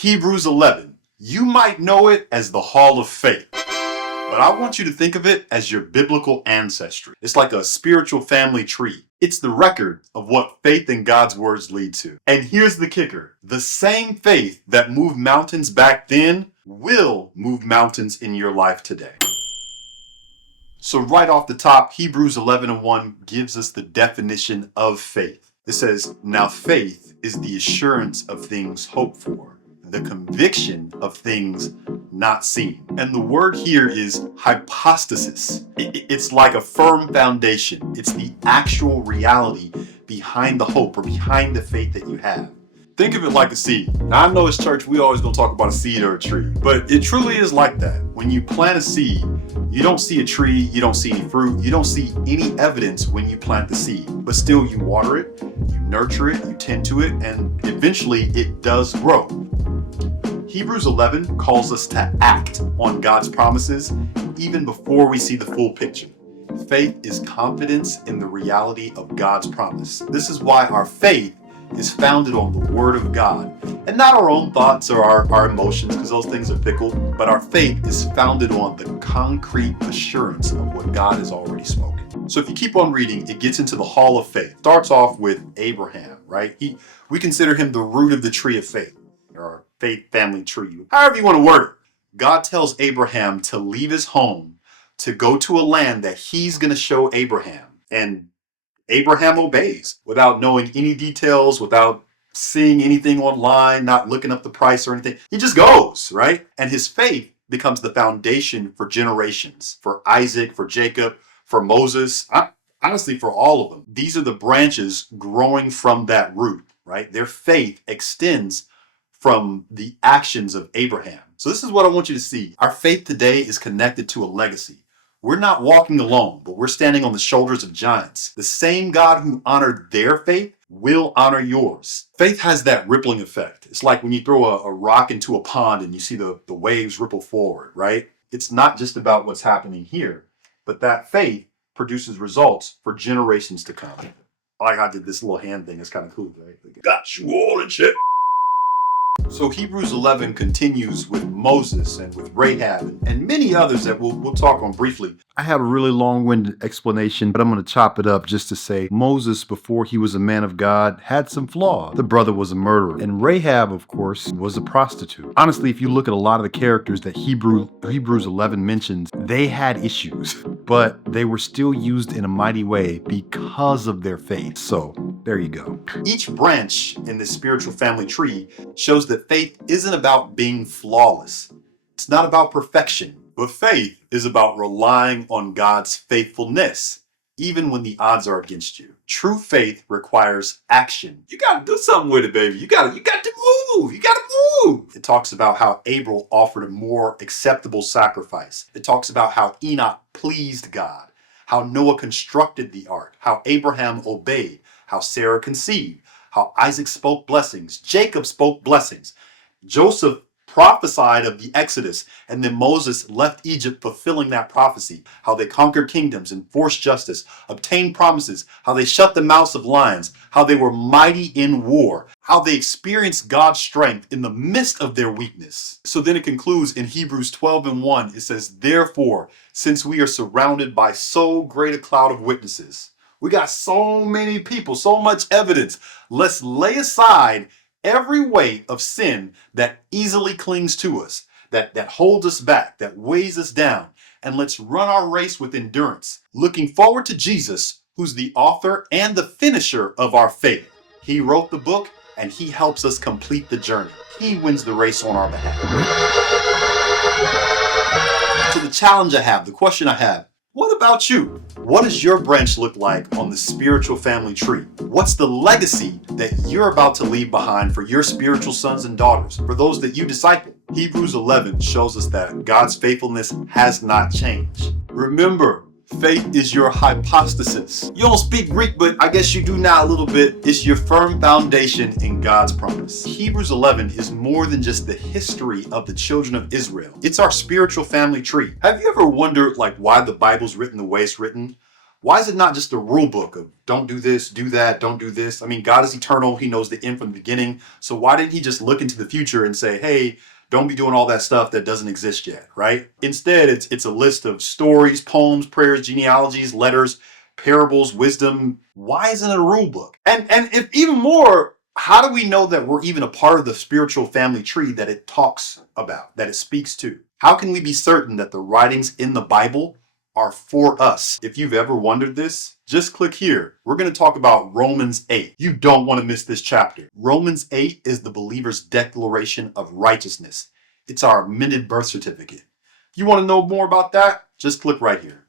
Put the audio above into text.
Hebrews 11. You might know it as the Hall of Faith, but I want you to think of it as your biblical ancestry. It's like a spiritual family tree. It's the record of what faith in God's words lead to. And here's the kicker. The same faith that moved mountains back then will move mountains in your life today. So right off the top, Hebrews 11:1 gives us the definition of faith. It says, now faith is the assurance of things hoped for, the conviction of things not seen. And the word here is hypostasis. It's like a firm foundation. It's the actual reality behind the hope or behind the faith that you have. Think of it like a seed. Now I know as church we always gonna talk about a seed or a tree, but it truly is like that. When you plant a seed, you don't see a tree, you don't see any fruit, you don't see any evidence when you plant the seed, but still you water it, you nurture it, you tend to it, and eventually it does grow. Hebrews 11 calls us to act on God's promises even before we see the full picture. Faith is confidence in the reality of God's promise. This is why our faith is founded on the Word of God and not our own thoughts or our emotions, because those things are fickle, but our faith is founded on the concrete assurance of what God has already spoken. So if you keep on reading, it gets into the Hall of Faith. Starts off with Abraham, right? We consider him the root of the tree of faith, or faith family tree, however you want to word it. God tells Abraham to leave his home to go to a land that he's going to show Abraham. And Abraham obeys without knowing any details, without seeing anything online, not looking up the price or anything. He just goes, right? And his faith becomes the foundation for generations, for Isaac, for Jacob, for Moses, honestly, for all of them. These are the branches growing from that root, right? Their faith extends from the actions of Abraham. So this is what I want you to see. Our faith today is connected to a legacy. We're not walking alone, but we're standing on the shoulders of giants. The same God who honored their faith will honor yours. Faith has that rippling effect. It's like when you throw a rock into a pond and you see the waves ripple forward, right? It's not just about what's happening here, but that faith produces results for generations to come. Like I did this little hand thing. It's kind of cool, right? Got you all and shit. So Hebrews 11 continues with Moses and with Rahab and many others that we'll talk on briefly. I have a really long-winded explanation, but I'm going to chop it up just to say Moses, before he was a man of God, had some flaws. The brother was a murderer. And Rahab, of course, was a prostitute. Honestly, if you look at a lot of the characters that Hebrews 11 mentions, they had issues, but they were still used in a mighty way because of their faith. So there you go. Each branch in this spiritual family tree shows that faith isn't about being flawless. It's not about perfection, but faith is about relying on God's faithfulness, even when the odds are against you. True faith requires action. You gotta do something with it, baby. You got to move. You gotta move. It talks about how Abel offered a more acceptable sacrifice. It talks about how Enoch pleased God, how Noah constructed the ark, how Abraham obeyed, how Sarah conceived, how Isaac spoke blessings, Jacob spoke blessings, Joseph prophesied of the Exodus, and then Moses left Egypt fulfilling that prophecy, how they conquered kingdoms, enforced justice, obtained promises, how they shut the mouths of lions, how they were mighty in war, how they experienced God's strength in the midst of their weakness. So then it concludes in Hebrews 12:1, it says, therefore, since we are surrounded by so great a cloud of witnesses, we got so many people, so much evidence, let's lay aside every weight of sin that easily clings to us, that holds us back, that weighs us down, and let's run our race with endurance, looking forward to Jesus, who's the author and the finisher of our faith. He wrote the book, and he helps us complete the journey. He wins the race on our behalf. So the challenge I have, the question I have, what about you? What does your branch look like on the spiritual family tree? What's the legacy that you're about to leave behind for your spiritual sons and daughters, for those that you disciple? Hebrews 11 shows us that God's faithfulness has not changed. Remember, faith is your hypostasis. You don't speak Greek, but I guess you do now a little bit. It's your firm foundation in God's promise. Hebrews 11 is more than just the history of the children of Israel. It's our spiritual family tree. Have you ever wondered why the Bible's written the way it's written? Why is it not just a rule book of don't do this, do that, don't do this? I mean, God is eternal. He knows the end from the beginning. So why didn't he just look into the future and say, hey, don't be doing all that stuff that doesn't exist yet, right? Instead, it's a list of stories, poems, prayers, genealogies, letters, parables, wisdom. Why isn't it a rule book? And if even more, how do we know that we're even a part of the spiritual family tree that it talks about, that it speaks to? How can we be certain that the writings in the Bible are for us? If you've ever wondered this, just click here. We're going to talk about Romans 8. You don't want to miss this chapter. Romans 8 is the believer's declaration of righteousness. It's our amended birth certificate. If you want to know more about that, just click right here.